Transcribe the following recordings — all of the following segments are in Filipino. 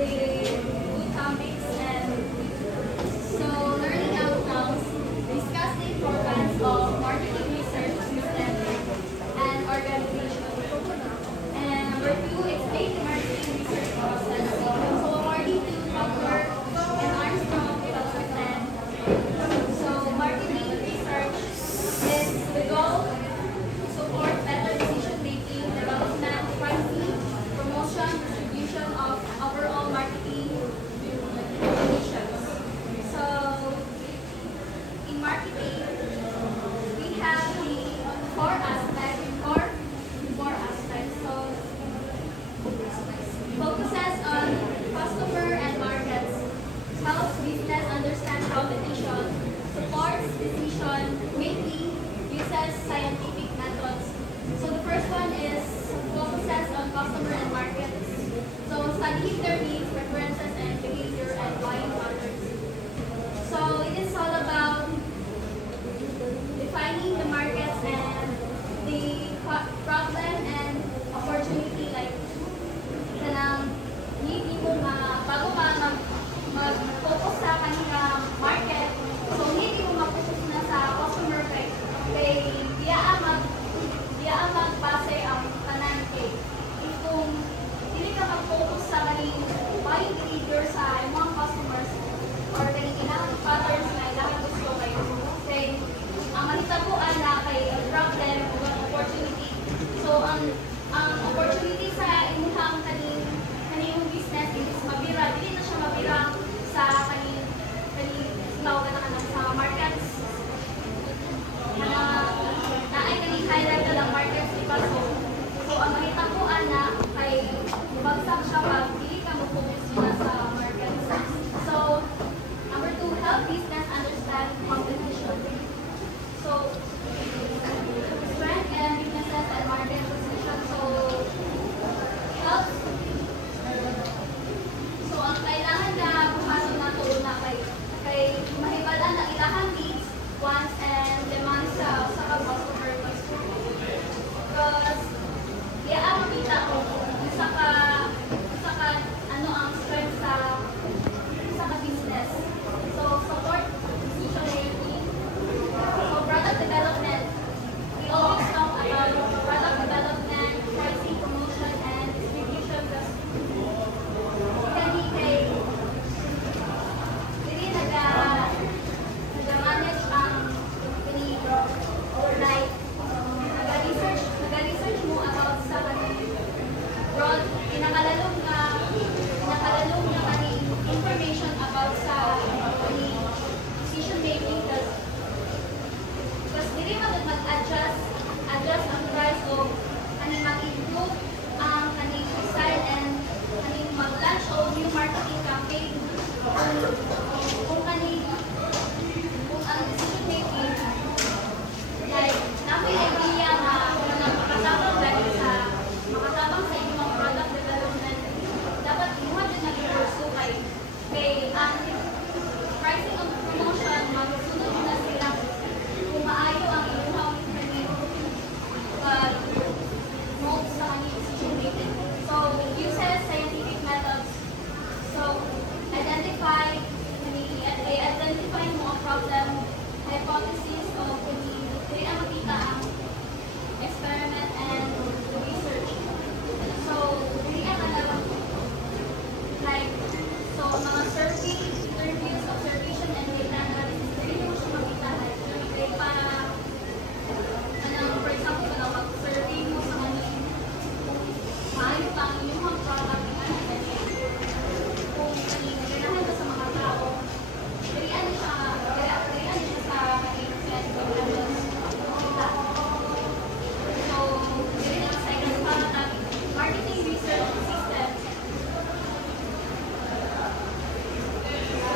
the good topics and so learning outcomes, discuss the importance of marketing research systems and organization. And number two, explain the marketing research process. So according to Butler and Armstrong development plan, so marketing research is the goal to support better decision making, development, pricing, promotion, distribution of overall marketing initiatives. So in marketing, we have the four aspects. So focuses on customer and markets, helps business understand competition, supports decision making, uses scientific methods. So the first one is focuses on customer and markets. So studying their needs, preferences, and behavior and buying patterns. So it is all about defining the markets and the problem and opportunity, like kanang hindi mo bago ka mag-focus sa kanina market, so hindi mo mag-focus na sa customer kay diya ang magbase ang kanan kay kung hindi ka mag-focus sa kaning buying behavior sa mga customers or kaning ilang patterns na ilang gusto kayo kay ang mahitabuan na kay problem o opportunity. So ang opportunity sa imuhang kaning business is mabira, dili na siya mabira sa kaning tawag na sa markets. Naay kaning highlight na lang markets diba? So ang mahitabuan na kay bagsak siya pag dili ka mo-focus na sa markets. So number two, help business understand competition. So strength and weaknesses and market position. So ang kailangan na pumasok na to na kay mahibalan na ilahang needs, wants, and demands sa customer. Because ang makita ko isa ka ano ang strength sa business. So support decision making. So product development. We always talk about product development, pricing, promotion, and distribution. Kani kay dili naga-manage ang peligro or like nag-research mo about sa broad pinakalalong na kaning information about sa kaning decision making because dili mag-adjust ang price o kaning mag-improve ang kaning style and kaning mag-launch o new marketing campaign kung ang decision making like namin idea nga makatabang sa inyong product development dapat imuha din nag-pursue kay ang pricing of promotion magsunod na sila kung maayo ang inyong mold sa kanyang decision making. So uses scientific methods. So identify mo ang problem, hypothesis o kung ang makita ang experiment and research. So dili ang like so mga surveys, observation and data analysis, dili mo siya makita like para for example mag-survey mo sa mga maayo pa ang inyong product kung ganahan ka sa mga tao, dilian siya sa kaning so dili na sa ilang marketing research systems. So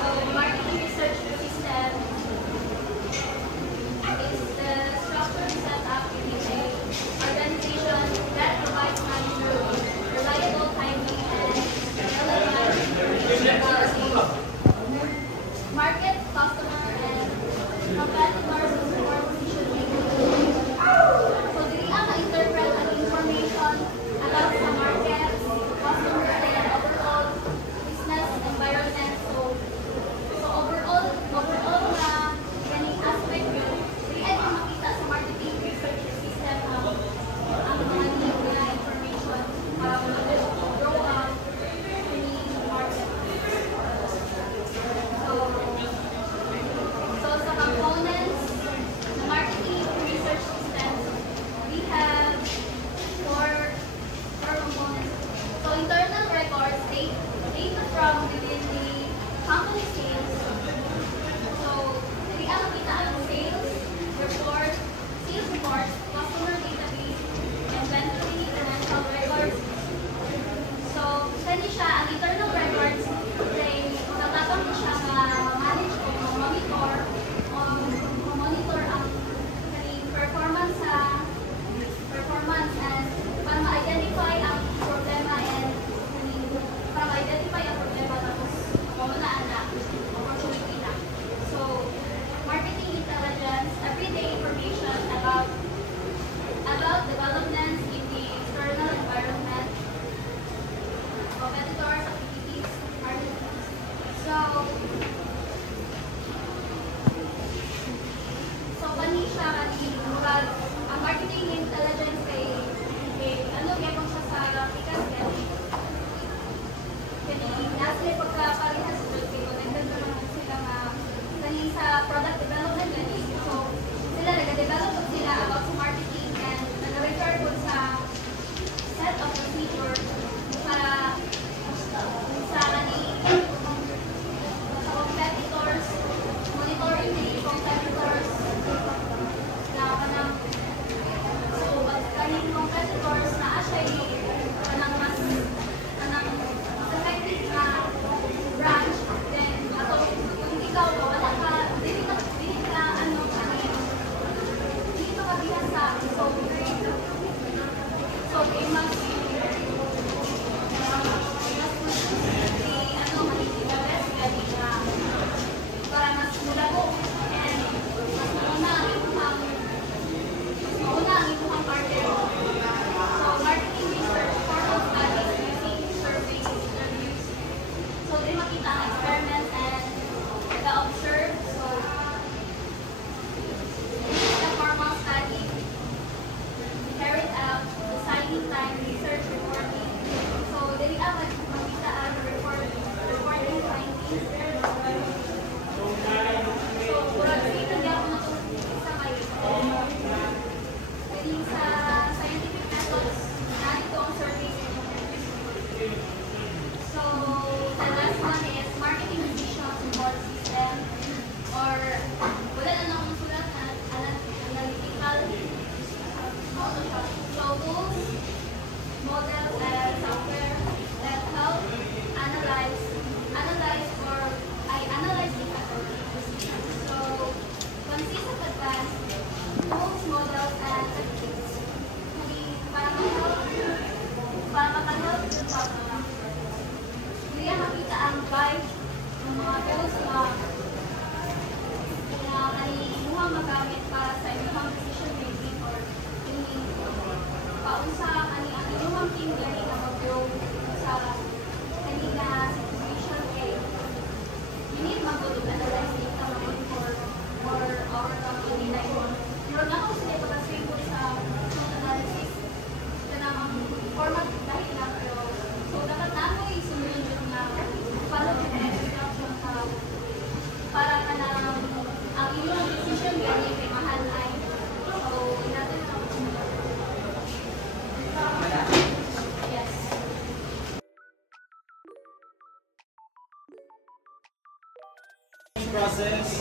process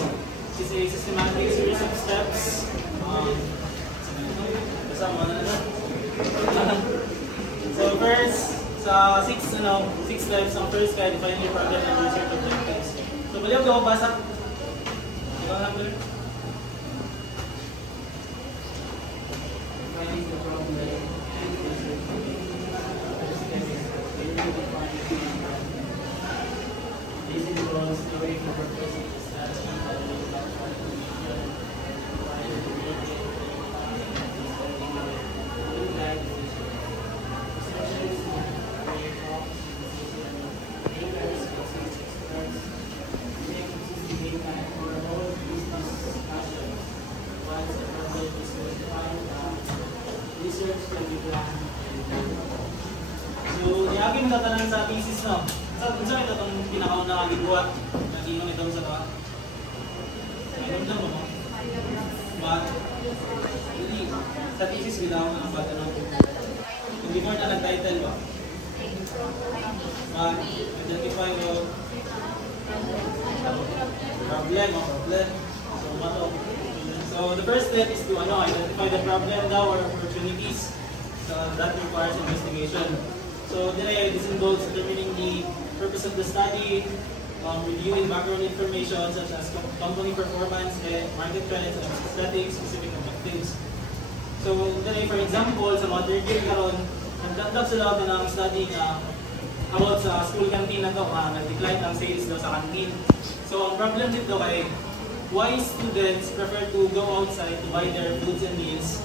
is a systematic series of steps. Kasama na na. So first, sa six steps, ang first kaya define your problem and research objectives. So baliw ko basa. Ikaw lang dito. Defining the problem and research this involves knowing the purpose of the study and the so, iagin ka tanan sa thesis, no? Saan ito itong pinakaunang agigwa? Naging itong sa ka? Ayun lang mo? But, hindi. Sa thesis, ginawa nga ang bata ng hindi mo na nag-title ba? But, identify the problem o problem. So, mato. So, the first step is to identify the problem daw or opportunities. So, that requires investigation. So, this involves determining the purpose of the study, reviewing background information such as company performance and market trends and setting specific objectives. So, for example, sa mga third year karon, nagdagdag sila ng study na about sa school canteen na to, nag-decline ang sales daw sa canteen. So, ang problem dito kay why students prefer to go outside to buy their foods and meals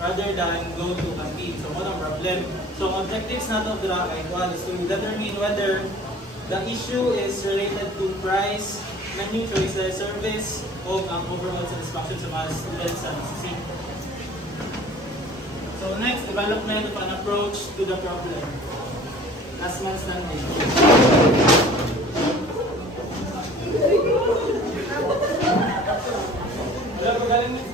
rather than go to canteen. So, what ang problem? So, objectives na to is to determine whether the issue is related to price, menu choices, service, o ang overall satisfaction sa mga students sa NCC. So, next, development of an approach to the problem. Last man standing. Wala ko galing niya.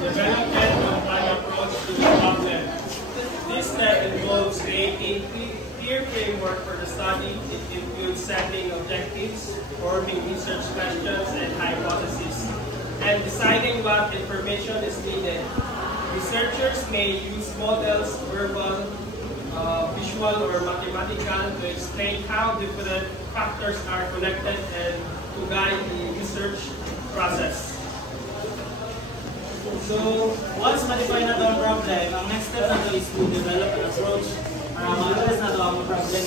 Development of an approach to the problem. This step involves creating a clear framework for the study. It includes setting objectives, forming research questions and hypotheses, and deciding what information is needed. Researchers may use models, verbal, visual, or mathematical to explain how different factors are connected and to guide the research process. So, once ma-define na ito ang problem, ang next step na ito is to develop an approach para ma-address na ito ang problem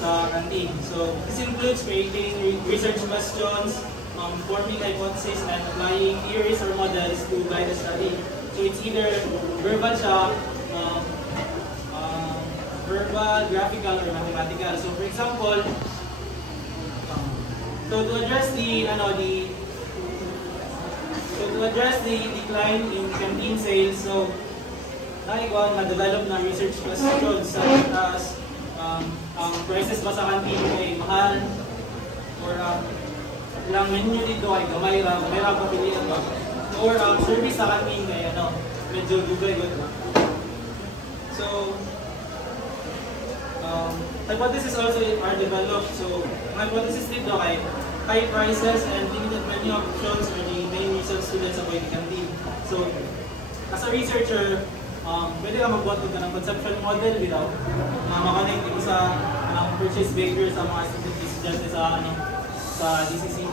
sa canteen. So, this includes creating research questions, forming hypotheses, and applying theories or models to guide the study. So, it's either verbal siya, verbal, graphical, or mathematical. So, for example, to address the decline in canteen sales, so na-develop na research questions such as ang prices ba sa canteen ay mahal or ilang menu dito ay gamay ra papilian ba or service sa canteen kay medyo dugay good. So hypotheses also are developed. So hypothesis dito kay high prices and limited menu options are the main reasons students avoid the canteen. So, as a researcher, pwede ka magbuhat ng conceptual model without makonect ito sa purchase behavior sa mga estudyante sa DCC.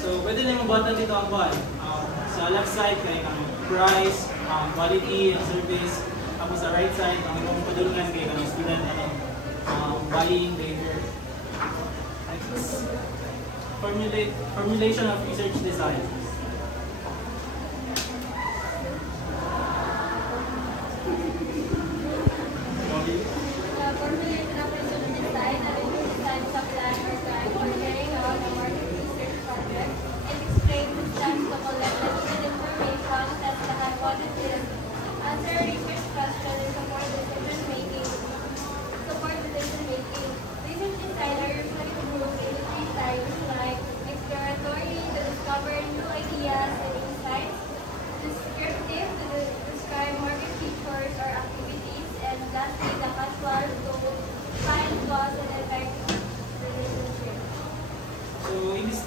So, pwede na yung magbuhat dito ang buwan. Sa left side, kaya kang price, quality, and service. Tapos sa right side, ang ibang padulungan kaya kang student buying behavior. Formulation of research design. Research designers usually group into three types like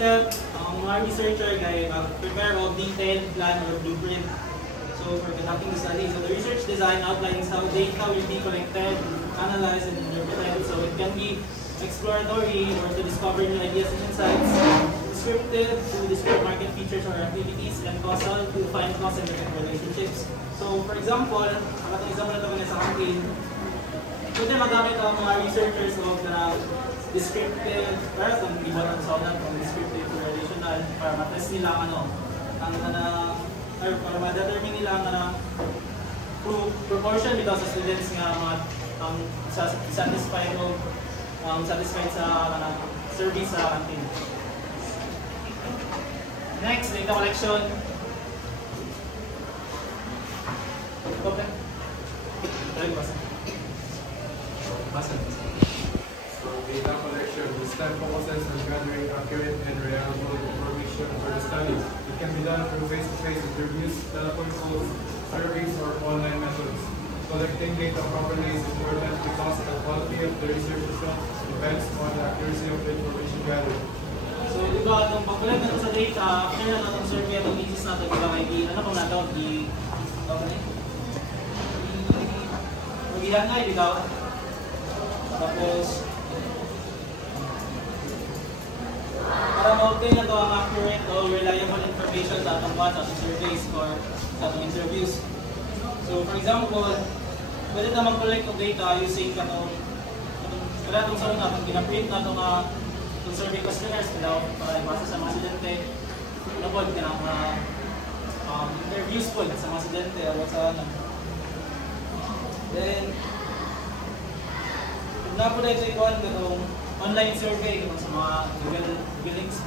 step, ang mga researcher kay prepare of detailed plan or blueprint. So for conducting the study, so the research design outlines how data will be collected, analyzed, and interpreted. So it can be exploratory or to discover new ideas and insights, descriptive to describe market features or activities, and causal to find cause and effect relationships. So for example, ang example na ito sa campaign, pwede magamit ang mga researchers of na descriptive, para kung iba ng sound kung descriptive to relational, para matest nila ang or para ma-determine nila ang proportion bitaw sa students nga mga satisfied sa service sa canteen. Next, data collection. Okay. Basa. So, data collection. This step focuses on gathering accurate and reliable information for the study. It can be done through face-to-face interviews, telephone calls, surveys, or online methods. Collecting data properly is important because the quality of the research results depends on the accuracy of the information gathered. So, di ba, kung pag-collect natin sa data, after na itong survey, itong thesis natin, di ba, ano pang natawag, mag-ihangay, di ba? Tapos, para ma-obtain na ito ang accurate o reliable information sa atong surveys or sa atong interviews. So, for example, pwede na mag-collect of data using kada itong sa una, kung gina-print na itong survey questionnaires para ibasa sa mga estudyante, ano po, mga interviews po sa mga estudyante o sa ano. Then, na po na ito ikuhan itong online survey sa mga Google links.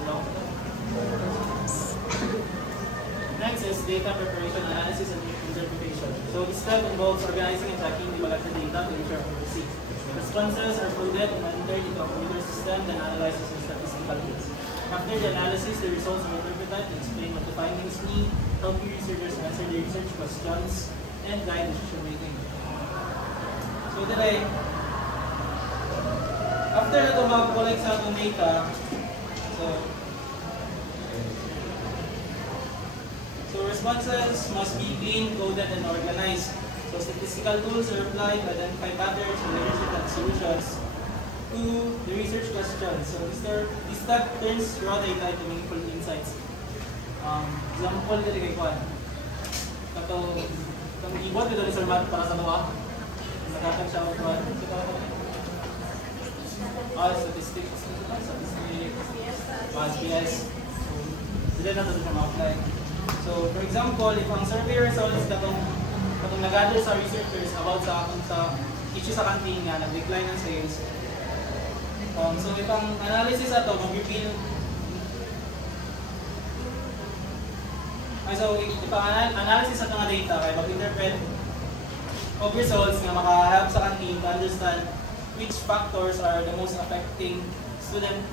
Next is data preparation, analysis, and interpretation. So this step involves organizing and tracking the collected data to ensure accuracy. Responses are coded and entered into a computer system then analyzed using statistical tools. After the analysis, the results are interpreted to explain what the findings mean, help researchers answer the research questions, and guide decision making. So today, after na ito mag-collect sa atong data, so responses must be clean, coded, and organized. So statistical tools are applied to identify patterns, relationships, and solutions to the research questions. So this step turns raw data into meaningful insights. Example dito kay Juan. Itong ibot ito ni Sir Matt para sa mga nakakag siya ako Juan. Statistics, SBS. So dito na ito siya ma-apply. So for example, if ang survey results katong nag-gather sa researchers about sa issue sa canteen nga, nag-decline ng sales. So if ang analysis ato mag-reveal so if ang analysis ato nga data kay mag-interpret of results nga makahelp sa canteen to understand which factors are the most affecting student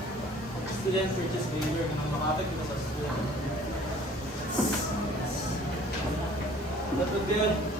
purchase behavior nga maka-affect ito sa student. That would be all.